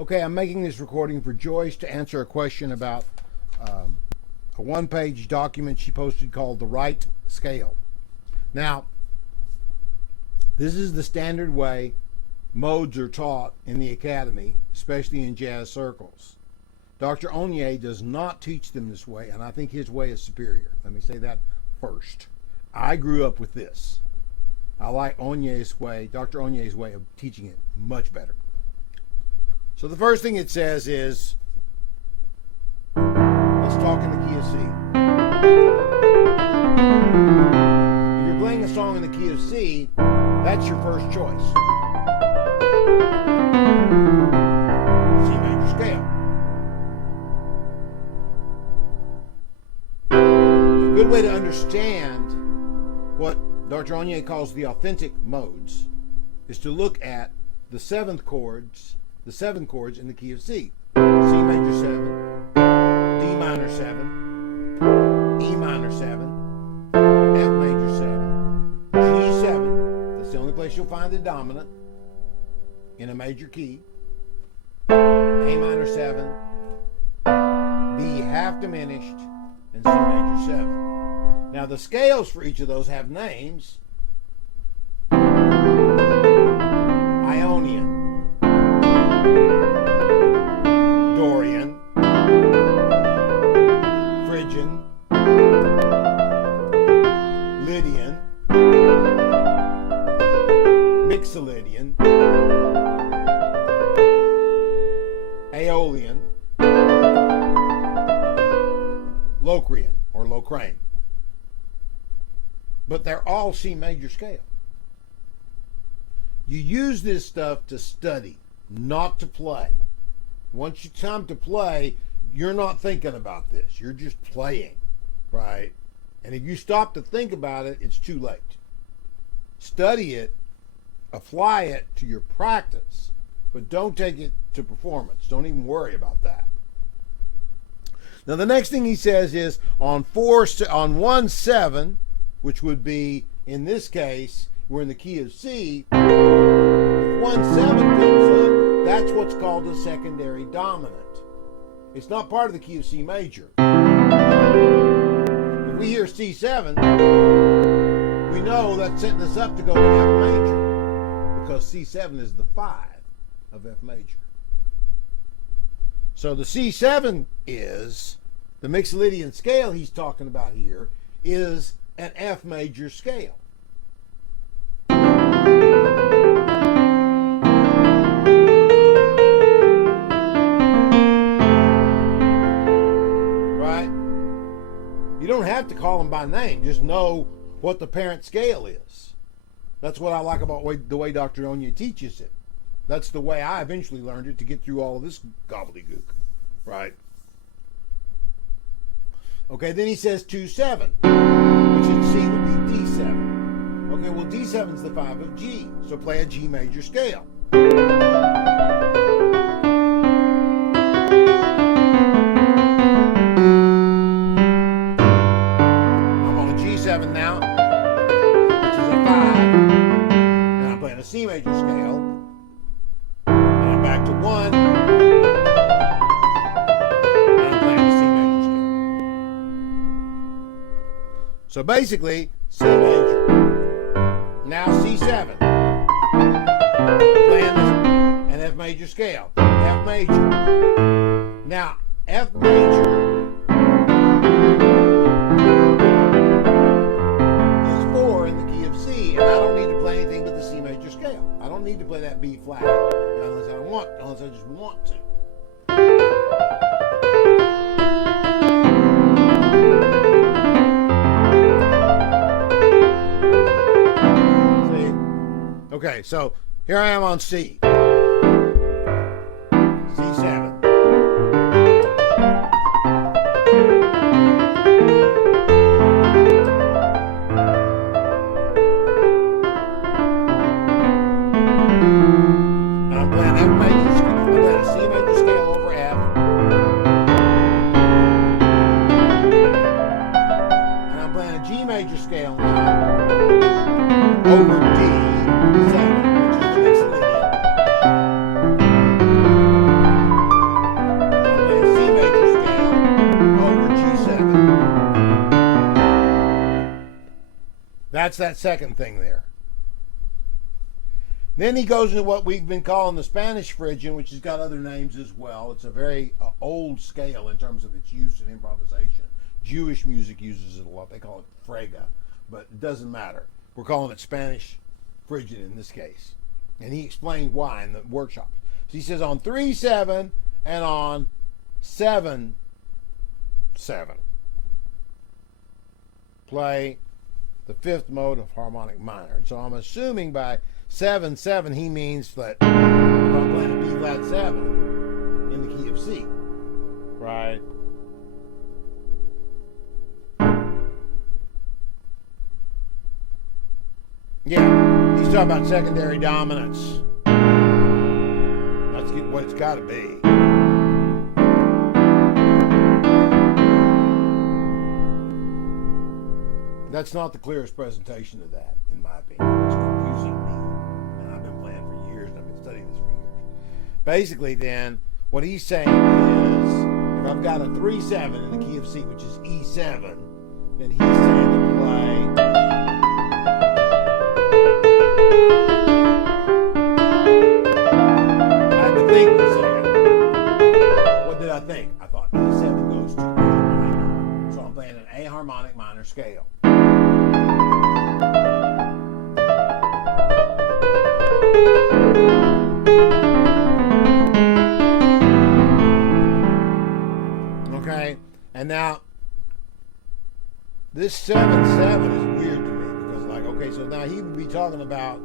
Okay, I'm making this recording for Joyce to answer a question about a one-page document she posted called The Right Scale. Now, this is the standard way modes are taught in the academy, especially in jazz circles. Dr. Onye does not teach them this way, and I think his way is superior. Let me say that first. I grew up with this. I like Onye's way, Dr. Onye's way of teaching it much better. So the first thing it says is, let's talk in the key of C. If you're playing a song in the key of C, that's your first choice. C major scale. A good way to understand what Dr. Onye calls the authentic modes is to look at the seven chords in the key of C. C major 7, D minor 7, E minor 7, F major 7, G7. That's the only place you'll find the dominant in a major key. A minor 7, B half diminished, and C major 7. Now the scales for each of those have names. Ionian, Dorian, Phrygian, Lydian, Mixolydian, Aeolian, Locrian or Locrian. But they're all C major scale. You use this stuff to study, not to play. Once it's time to play, you're not thinking about this. You're just playing, right? And if you stop to think about it, it's too late. Study it, apply it to your practice, but don't take it to performance. Don't even worry about that. Now the next thing he says is on 1/7, which would be, in this case, we're in the key of C. If 1/7 comes up, that's what's called a secondary dominant. It's not part of the key of C major. If we hear C7, we know that's setting us up to go to F major, because C7 is the 5 of F major. So the C7 is, the Mixolydian scale he's talking about here, is an F major scale. Right? You don't have to call them by name. Just know what the parent scale is. That's what I like about the way Dr. Onye teaches it. That's the way I eventually learned it to get through all of this gobbledygook. Right? Okay, then he says 2/7, which in C would be D7. Okay, well D7 is the 5 of G, so play a G major scale. I'm on a G7 now, which is a 5. Now I'm playing a C major scale, and I'm back to 1. So basically, C major. Now C7. Playing an F major scale. F major. Now, F major is 4 in the key of C, and I don't need to play anything but the C major scale. I don't need to play that B flat unless I just want to. Okay, so here I am on C. C7. And I'm playing F major scale. I'm playing a C major scale over F. And I'm playing a G major scale now over D. 7, which is the Mixolydian. that's that second thing there. Then he goes into what we've been calling the Spanish Phrygian, which has got other names as well. It's a very old scale in terms of its use in improvisation. Jewish music uses it a lot. They call it frega, but it doesn't matter. We're calling it Spanish Phrygian in this case. And he explained why in the workshops. So he says on 3/7 and on 7/7, play the fifth mode of harmonic minor. And so I'm assuming by 7/7 he means that if I'm playing a B flat 7 in the key of C, right? Yeah, he's talking about secondary dominance. That's what it's got to be. That's not the clearest presentation of that, in my opinion. It's confusing me. And I've been playing for years, and I've been studying this for years. Basically, then, what he's saying is, if I've got a 3/7 in the key of C, which is E7, then he's saying to play... I had to think for a second. What did I think? I thought E7 goes to A minor. So I'm playing an A harmonic minor scale. Okay, and now this 7/7 is weird to me because, like, okay, so now he would be talking about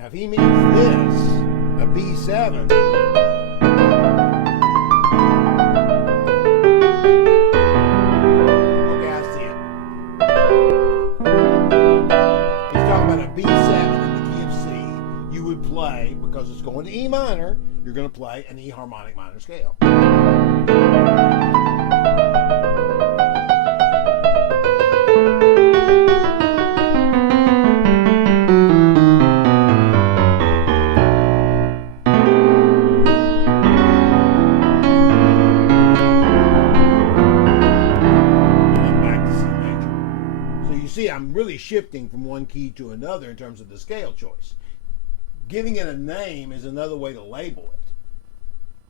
if he means this, a B7, okay, I see it. He's talking about a B7 in the key of C. You would play, because it's going to E minor, you're going to play an E harmonic minor scale. I'm really shifting from one key to another in terms of the scale choice. Giving it a name is another way to label it.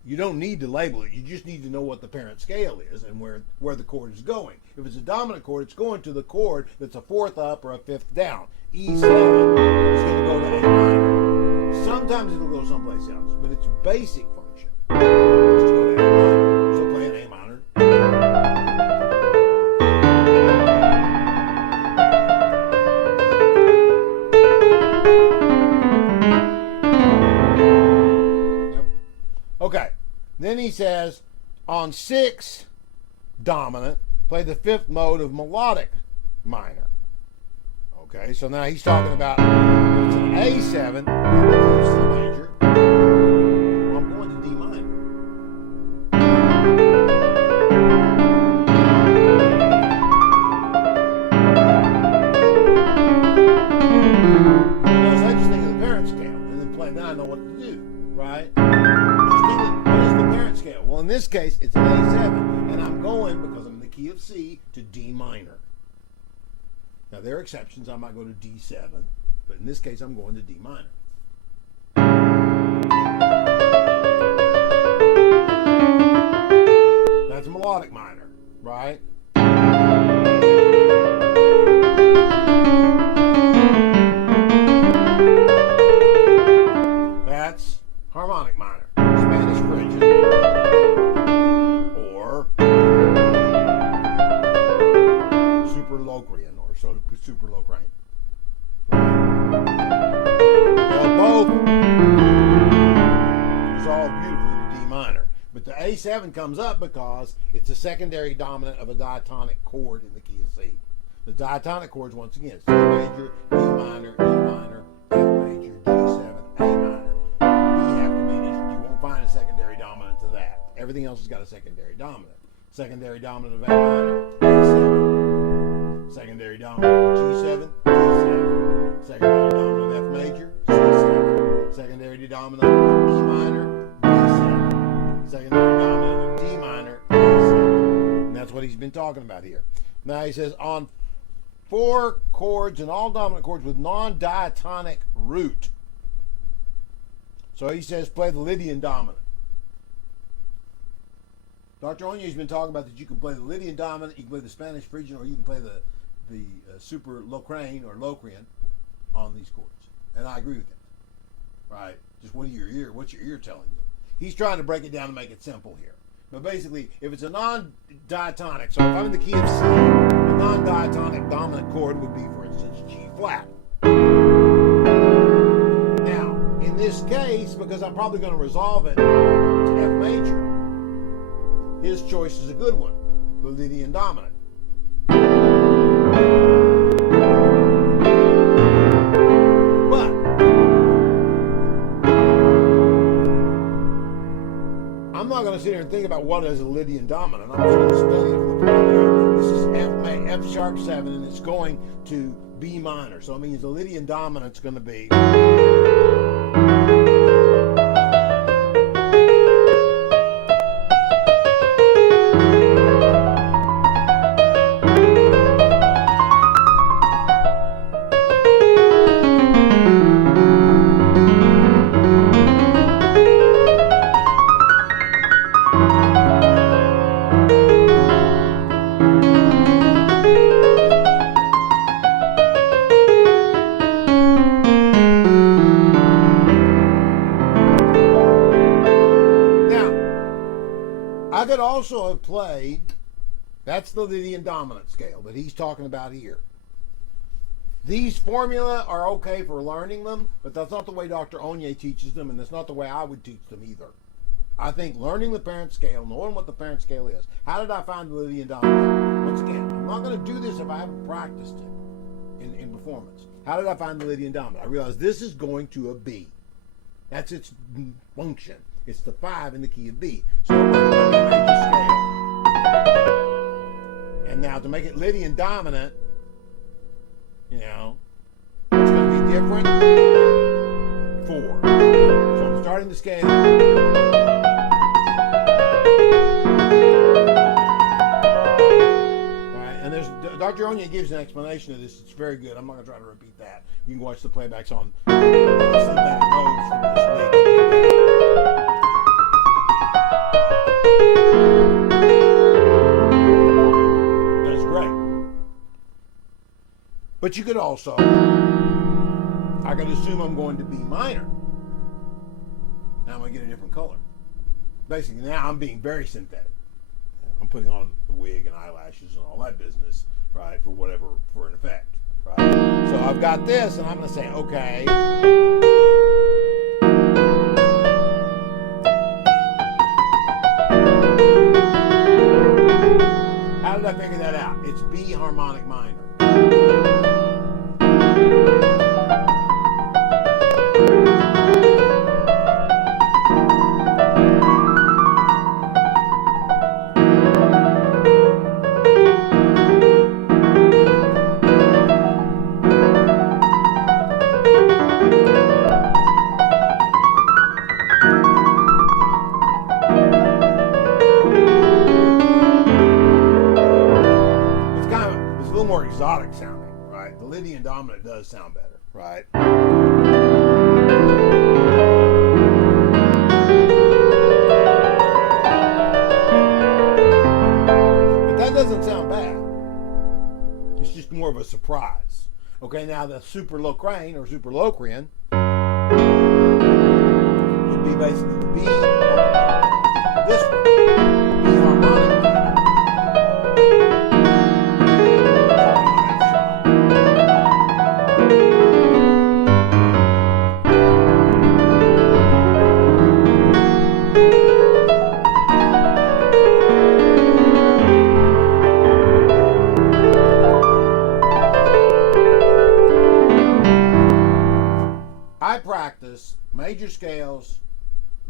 You don't need to label it. You just need to know what the parent scale is and where the chord is going. If it's a dominant chord, it's going to the chord that's a fourth up or a fifth down. E7 is going to go to A minor. Sometimes it'll go someplace else, but its basic function is to go to A minor. So play an A minor. Okay, then he says, on 6 dominant, play the fifth mode of melodic minor. Okay, so now he's talking about it's an A7, C major. Well, I'm going to D minor. Notice I just think of the parent scale and then play. Then I know what to do, right? Scale. Well, in this case, it's an A7, and I'm going, because I'm in the key of C, to D minor. Now, there are exceptions. I might go to D7, but in this case, I'm going to D minor. That's a melodic minor, right? That's harmonic minor. Spanish Phrygian, or Superlocrian, or Superlocrian. They'll both resolve beautifully to D minor. But the A7 comes up because it's a secondary dominant of a diatonic chord in the key of C. The diatonic chords, once again, C major, D minor, E minor, F major, G7, A minor. Find a secondary dominant to that. Everything else has got a secondary dominant. Secondary dominant of A minor, A7. Secondary dominant G7, D7. Secondary dominant F major, C7. Secondary dominant E minor, B7. Secondary dominant D minor, A7. And that's what he's been talking about here. Now he says on 4 chords and all dominant chords with non-diatonic root. So he says play the Lydian dominant. Dr. Onye's been talking about that you can play the Lydian dominant, you can play the Spanish Phrygian, or you can play the Super Locrian or Locrian on these chords. And I agree with him. Right? Just what's your ear telling you? He's trying to break it down to make it simple here. But basically, if it's a non-diatonic, so if I'm in the key of C, a non-diatonic dominant chord would be, for instance, G flat. Now, in this case, because I'm probably going to resolve it to F major, his choice is a good one, the Lydian dominant. But I'm not going to sit here and think about what is a Lydian dominant. I'm just going to study it from the point of view. This is F sharp 7, and it's going to B minor. So it means the Lydian dominant's going to be. I could also have played, that's the Lydian dominant scale that he's talking about here. These formula are okay for learning them, but that's not the way Dr. Onye teaches them, and that's not the way I would teach them either. I think learning the parent scale, knowing what the parent scale is. How did I find the Lydian dominant? Once again, I'm not going to do this if I haven't practiced it in performance. How did I find the Lydian dominant? I realized this is going to a B. That's its function. It's the 5 in the key of B. So I'm going to the major scale. And now to make it Lydian dominant, you know, it's going to be different. 4. So I'm starting the scale. Right, and there's Dr. Onye gives an explanation of this. It's very good. I'm not going to try to repeat that. You can watch the playbacks on Synthetic Modes from this week. That's great. But you could also, I could assume I'm going to B minor. Now I'm going to get a different color. Basically, now I'm being very synthetic. I'm putting on the wig and eyelashes and all that business, right, for an effect, right? So I've got this, and I'm going to say, okay. How did I figure that out? It's B harmonic minor. More exotic sounding, right? The Lydian dominant does sound better, right? But that doesn't sound bad. It's just more of a surprise. Okay, now the Super Locrian or Super Locrian would be basically the B, this one, B harmonic. I practice major scales,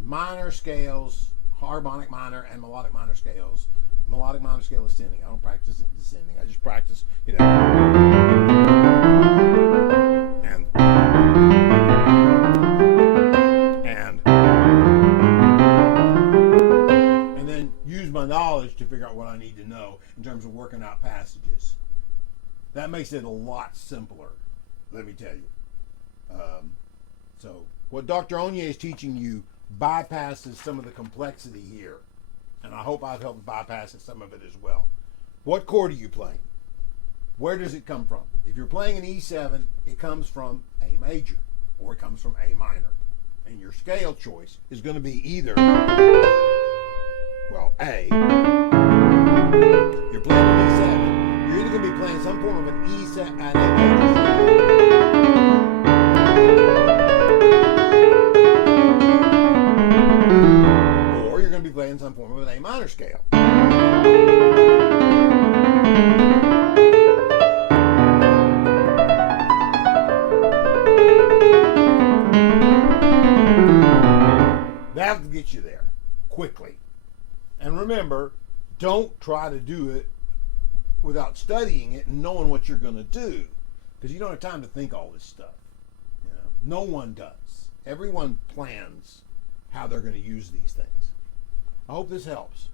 minor scales, harmonic minor, and melodic minor scales melodic minor scale ascending. I don't practice it descending. I just practice, and then use my knowledge to figure out what I need to know in terms of working out passages. That makes it a lot simpler, let me tell you. So what Dr. Onye is teaching you bypasses some of the complexity here. And I hope I've helped bypass some of it as well. What chord are you playing? Where does it come from? If you're playing an E7, it comes from A major or it comes from A minor. And your scale choice is going to be either, well, A, you're playing an E7, you're either going to be playing some form of an E7 and A major scale, or you're going to be playing some form of an A minor scale. That'll get you there quickly. And remember, don't try to do it without studying it and knowing what you're going to do, because you don't have time to think all this stuff. No one does. Everyone plans how they're going to use these things. I hope this helps.